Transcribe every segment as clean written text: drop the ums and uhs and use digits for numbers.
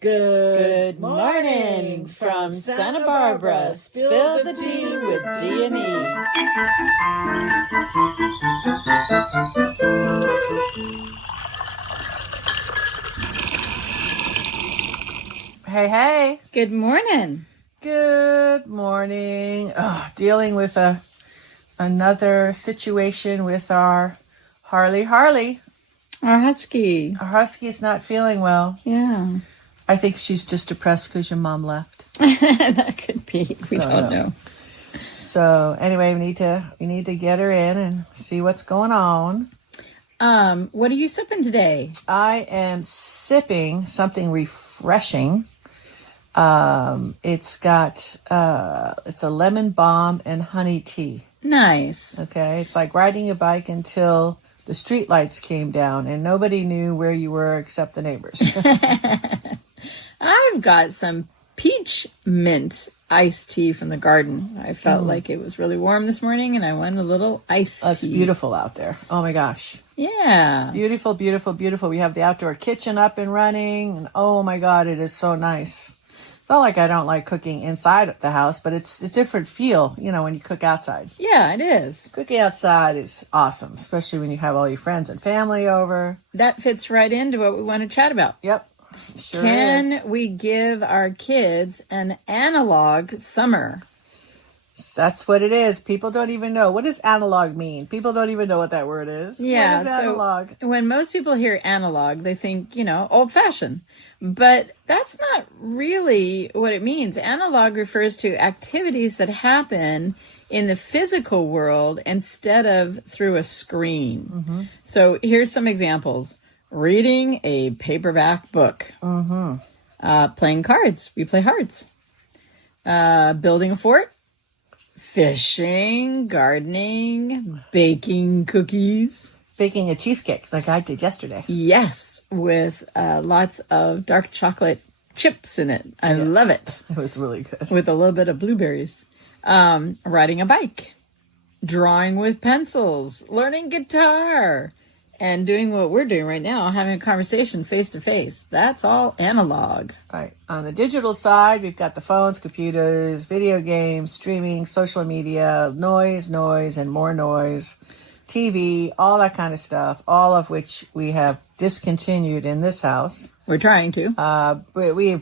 Good morning from Santa Barbara. Spill the tea with D and E. Hey, hey. Good morning. Good morning. Dealing with another situation with our Harley. Our husky. Our husky is not feeling well. Yeah. I think she's just depressed because your mom left. That could be. We don't know. So anyway, we need to get her in and see what's going on. What are you sipping today? I am sipping something refreshing. It's a lemon balm and honey tea. Nice. Okay, it's like riding a bike until the street lights came down and nobody knew where you were except the neighbors. I've got some peach mint iced tea from the garden. I felt like it was really warm this morning and I wanted a little iced tea. It's beautiful out there. Oh my gosh. Yeah. Beautiful, beautiful, beautiful. We have the outdoor kitchen up and running and oh my God, it is so nice. It's not like I don't like cooking inside the house, but it's a different feel, when you cook outside. Yeah, it is. Cooking outside is awesome, especially when you have all your friends and family over. That fits right into what we want to chat about. Yep. Sure Can is. we give our kids an analog summer? That's what it is. People don't even know. What does analog mean? People don't even know what that word is. Yeah. What is analog? So when most people hear analog, they think, old fashioned. But that's not really what it means. Analog refers to activities that happen in the physical world instead of through a screen. Mm-hmm. So here's some examples. Reading a paperback book. Mm-hmm. Playing cards. We play hearts. Building a fort. Fishing. Gardening. Baking cookies. Baking a cheesecake like I did yesterday. Yes, with lots of dark chocolate chips in it. I love it. It was really good. With a little bit of blueberries. Riding a bike. Drawing with pencils. Learning guitar. And doing what we're doing right now, having a conversation face to face. That's all analog. Right. On the digital side, we've got the phones, computers, video games, streaming, social media, noise, and more noise, TV, all that kind of stuff, all of which we have discontinued in this house. We're trying to. But we've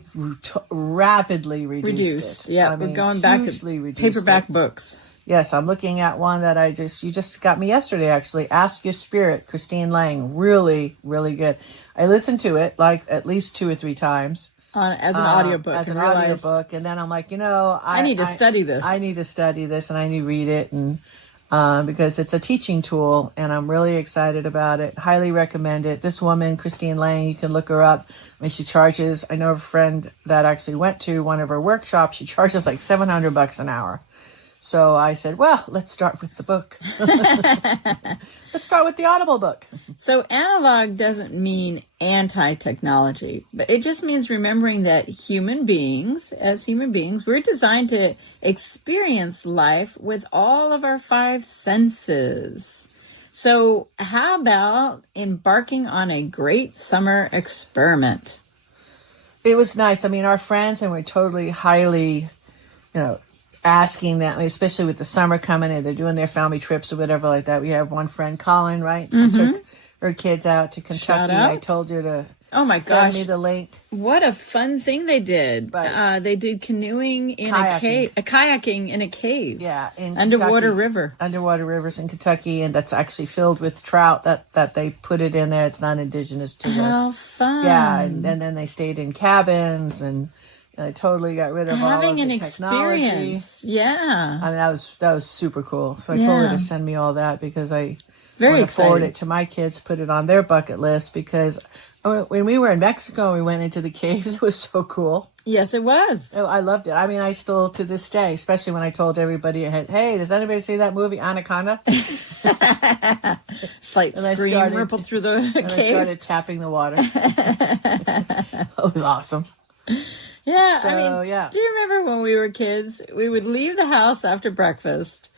rapidly reduced it. Yeah, we're going back to paperback books. Yes, I'm looking at one that you just got me yesterday, actually. Ask Your Spirit, Christine Lang. Really, really good. I listened to it like at least 2 or 3 times. As an audiobook. Audiobook. And then I'm like, I need to study this. I need to study this and I need to read it. And because it's a teaching tool and I'm really excited about it. Highly recommend it. This woman, Christine Lang, you can look her up. She charges, I know a friend that actually went to one of her workshops. She charges like $700 an hour. So I said, well, let's start with the book. Let's start with the Audible book. So analog doesn't mean anti-technology, but it just means remembering that human beings, we're designed to experience life with all of our 5 senses. So how about embarking on a great summer experiment? It was nice. Our friends, and we're totally highly, asking that, especially with the summer coming and they're doing their family trips or whatever like that. We have one friend, Colin, right? Mm-hmm. Who took her kids out to Kentucky. I told you to send me the link. What a fun thing they did. Right. They did canoeing in a cave, kayaking in a cave. Yeah. In Underwater Kentucky. river. Underwater rivers in Kentucky. And that's actually filled with trout that they put it in there. It's not indigenous to them. How fun. Yeah. And then they stayed in cabins and I totally got rid of having all of an the technology. Experience. Yeah. That was super cool. So I told her to send me all that because I want to forward it to my kids, put it on their bucket list because when we were in Mexico and we went into the caves, it was so cool. Yes, it was. Oh, I loved it. I still to this day, especially when I told everybody ahead, hey, does anybody see that movie Anaconda? Slight scream rippled through the cave. And I started tapping the water. It was awesome. Yeah, do you remember when we were kids, we would leave the house after breakfast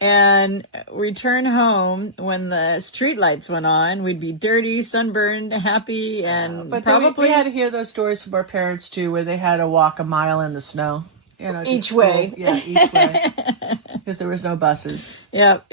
and return home when the street lights went on. We'd be dirty, sunburned, happy, and But probably we had to hear those stories from our parents too, where they had to walk a mile in the snow. You know, each way. Yeah, each way. Because there was no buses. Yep.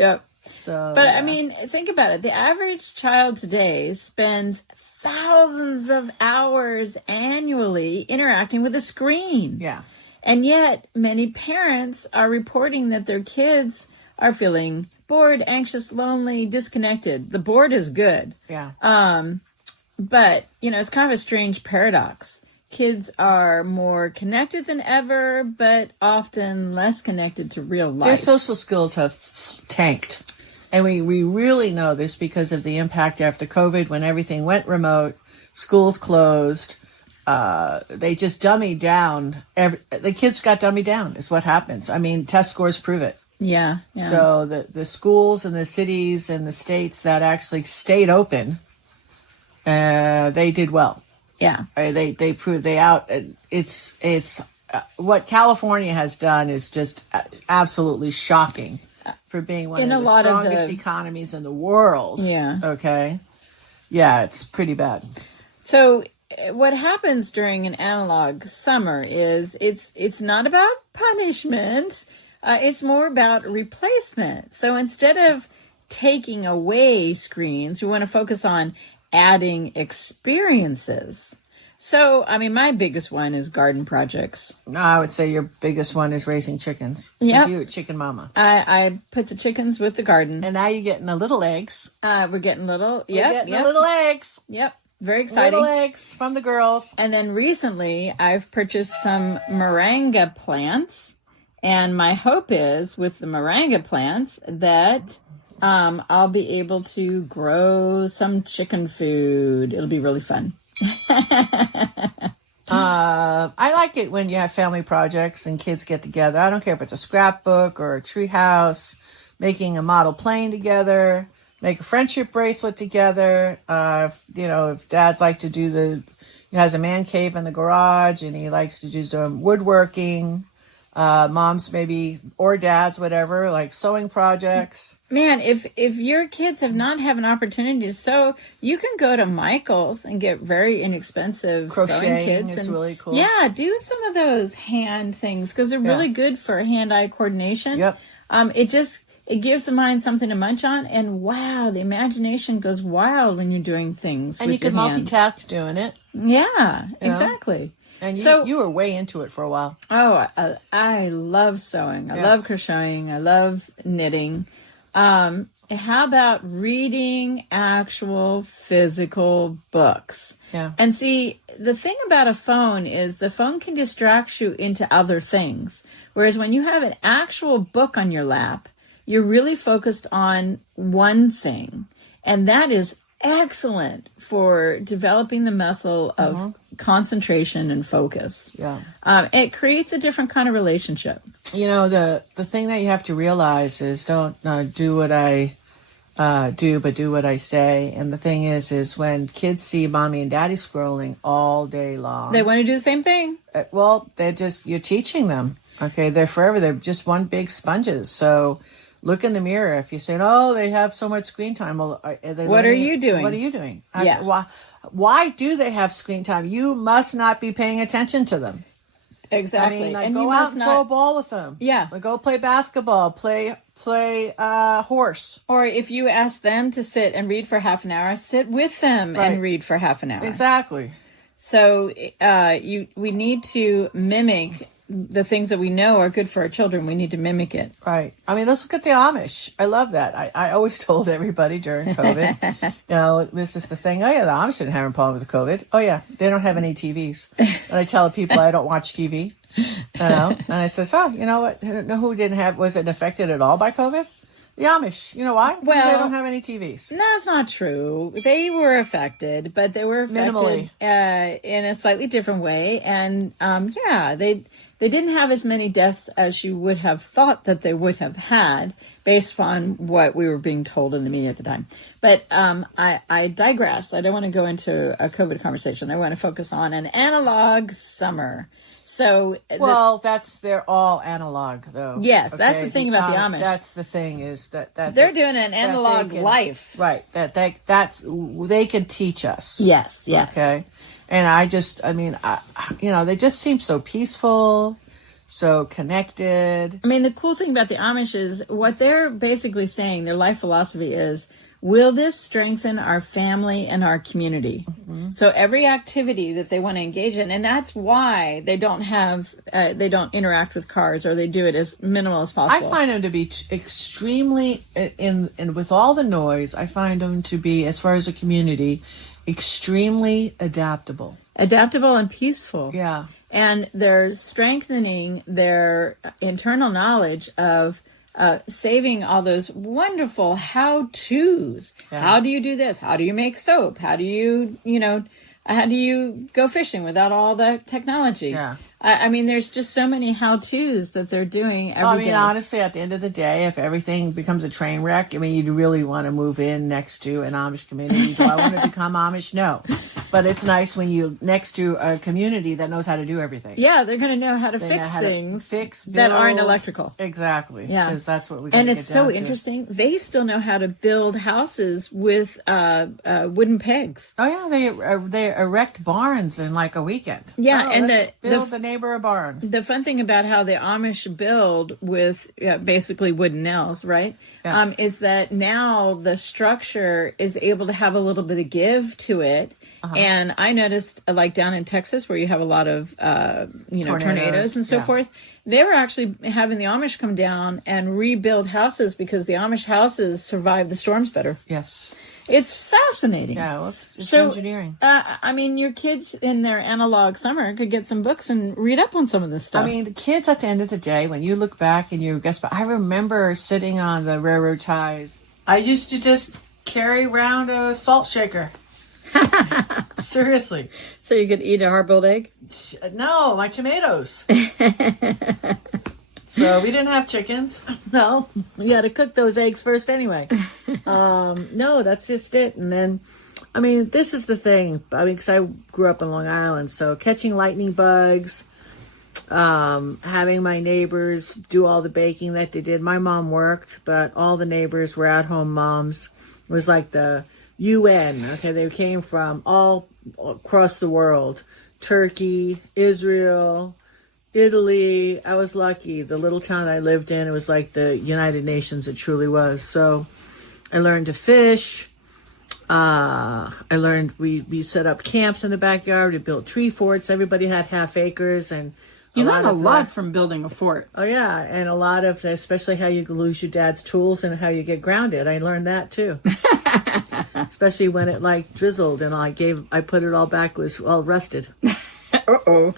So, But yeah. I mean, think about it. The average child today spends thousands of hours annually interacting with a screen. Yeah. And yet, many parents are reporting that their kids are feeling bored, anxious, lonely, disconnected. The bored is good. Yeah. But, it's kind of a strange paradox. Kids are more connected than ever, but often less connected to real life. Their social skills have tanked. And we really know this because of the impact after COVID when everything went remote, schools closed. They just dummied down. The kids got dummied down is what happens. I mean, test scores prove it. Yeah. So the schools and the cities and the states that actually stayed open, they did well. Yeah. They proved it's what California has done is just absolutely shocking for being one of the strongest economies in the world. Yeah. Okay. Yeah, it's pretty bad. So what happens during an analog summer is it's not about punishment. It's more about replacement. So instead of taking away screens, we want to focus on adding experiences. So, I mean, my biggest one is garden projects. I would say your biggest one is raising chickens. Yeah, you're a chicken mama. I put the chickens with the garden. And now you're getting the little eggs. We're getting little, the little eggs. Yep, very exciting. Little eggs from the girls. And then recently, I've purchased some moringa plants. And my hope is with the moringa plants that I'll be able to grow some chicken food. It'll be really fun. I like it when you have family projects and kids get together. I don't care if it's a scrapbook or a tree house, making a model plane together, make a friendship bracelet together. If dads like to he has a man cave in the garage and he likes to do some woodworking. Moms maybe, or dads, whatever, like sewing projects. Man, if your kids have not had an opportunity to sew, you can go to Michael's and get very inexpensive sewing kits. Is really cool. Yeah, do some of those hand things because they're really good for hand-eye coordination. Yep. It gives the mind something to munch on, and wow, the imagination goes wild when you're doing things. And with you can your hands. multitask doing it. Yeah, exactly. And you were way into it for a while. Oh, I love sewing. I love crocheting. I love knitting. How about reading actual physical books? Yeah. And see, the thing about a phone is the phone can distract you into other things. Whereas when you have an actual book on your lap, you're really focused on one thing. And that is excellent for developing the muscle of concentration and focus. Yeah. It creates a different kind of relationship. The thing that you have to realize is don't do what I do, but do what I say. And the thing is when kids see mommy and daddy scrolling all day long, They want to do the same thing. you're teaching them. Okay. They're just one big sponges. So look in the mirror. If you're saying, "Oh, they have so much screen time," well, what are you doing? What are you doing? Yeah. Why do they have screen time? You must not be paying attention to them. Exactly. And go out and throw a ball with them. Yeah. Go play basketball. Play horse. Or if you ask them to sit and read for half an hour, sit with them and read for half an hour. Exactly. So we need to mimic the things that we know are good for our children. We need to mimic it. Right. I mean, let's look at the Amish. I love that. I always told everybody during COVID, this is the thing. Oh, yeah, the Amish didn't have a problem with COVID. Oh, yeah, they don't have any TVs. And I tell people I don't watch TV. And I says, you know what? Who wasn't affected at all by COVID? The Amish. You know why? Because they don't have any TVs. That's not true. They were affected, but they were affected minimally in a slightly different way. And they didn't have as many deaths as you would have thought that they would have had based upon what we were being told in the media at the time. But I digress. I don't want to go into a COVID conversation. I want to focus on an analog summer. So, well, they're all analog, though. Yes, okay? That's the thing about the Amish. That's the thing is that they're doing an analog life, right? They can teach us. Yes. Okay, and they just seem so peaceful, so connected. I mean, the cool thing about the Amish is what they're basically saying. Their life philosophy is, will this strengthen our family and our community? Mm-hmm. So every activity that they want to engage in, and that's why they don't interact with cars, or they do it as minimal as possible. I find them to be extremely, and with all the noise, I find them to be, as far as a community, extremely adaptable. Adaptable and peaceful. Yeah. And they're strengthening their internal knowledge of saving all those wonderful how-tos. Yeah. How do you do this? How do you make soap? How do you go fishing without all the technology? Yeah. I mean, there's just so many how-tos that they're doing every day. Honestly, at the end of the day, if everything becomes a train wreck, you'd really want to move in next to an Amish community. Do I want to become Amish? No. But it's nice when you're next to a community that knows how to do everything. Yeah, they're going to know how to fix things that aren't electrical. Exactly. Yeah. Because that's what we And it's so interesting. They still know how to build houses with wooden pegs. Oh, yeah. They erect barns in like a weekend. Yeah. And build the neighbor a barn. The fun thing about how the Amish build with basically wooden nails, right? Yeah. Is that now the structure is able to have a little bit of give to it. Uh-huh. And I noticed, like down in Texas, where you have a lot of tornadoes and so forth, they were actually having the Amish come down and rebuild houses because the Amish houses survive the storms better. Yes. It's fascinating. Yeah, well, it's engineering. Your kids in their analog summer could get some books and read up on some of this stuff. The kids at the end of the day, when you look back and you guess, I remember sitting on the railroad ties. I used to just carry around a salt shaker. Seriously. So you could eat a hard-boiled egg? No, my tomatoes. So we didn't have chickens. No, you had to cook those eggs first anyway. No, that's just it. And then, this is the thing. Because I grew up in Long Island, so catching lightning bugs, having my neighbors do all the baking that they did. My mom worked, but all the neighbors were at-home moms. It was like the UN. Okay, they came from all across the world. Turkey, Israel, Italy. I was lucky. The little town I lived in, it was like the United Nations. It truly was. So I learned to fish. I learned we set up camps in the backyard. We built tree forts. Everybody had half acres. And you learn a lot from building a fort. Oh, yeah. And a lot of, especially how you lose your dad's tools and how you get grounded. I learned that, too. Especially when it, drizzled and I put it all back. It was all rusted. Uh-oh.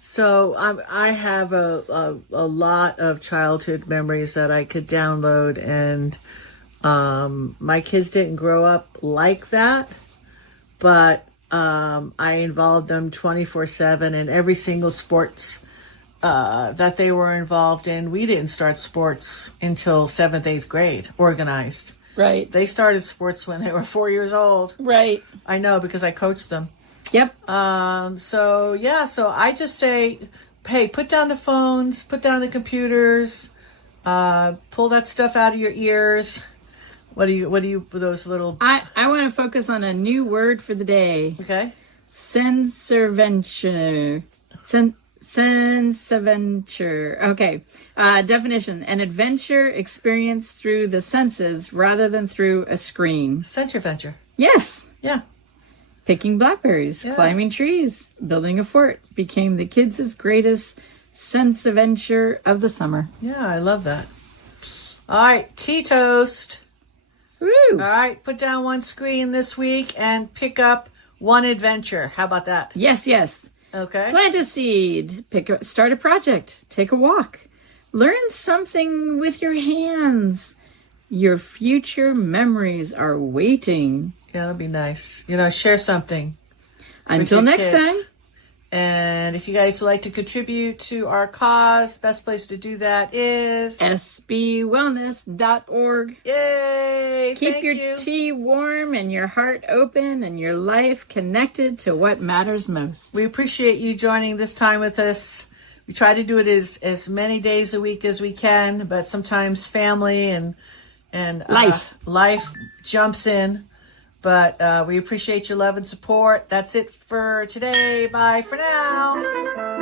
So I have a lot of childhood memories that I could download. And my kids didn't grow up like that. But I involved them 24/7 in every single sports that they were involved in. We didn't start sports until 7th, 8th grade, organized. Right. They started sports when they were 4 years old. Right. I know because I coached them. Yep. So I just say, hey, put down the phones, put down the computers, pull that stuff out of your ears. What do you those little... I want to focus on a new word for the day. Okay. Senserventure. Senseventure. Okay. Definition: an adventure experienced through the senses rather than through a screen. Senserventure. Yes. Yeah. Picking blackberries, climbing trees, building a fort became the kids' greatest sense adventure of the summer. Yeah, I love that. All right, tea toast. Woo! All right, put down one screen this week and pick up one adventure. How about that? Yes, yes. Okay. Plant a seed. Start a project. Take a walk. Learn something with your hands. Your future memories are waiting. Yeah, that'll be nice. Share something. Until next time. And if you guys would like to contribute to our cause, the best place to do that is sbwellness.org. Yay! Keep Thank your you. tea warm and your heart open and your life connected to what matters most. We appreciate you joining this time with us. We try to do it as many days a week as we can, but sometimes family and life jumps in. But we appreciate your love and support. That's it for today. Bye for now.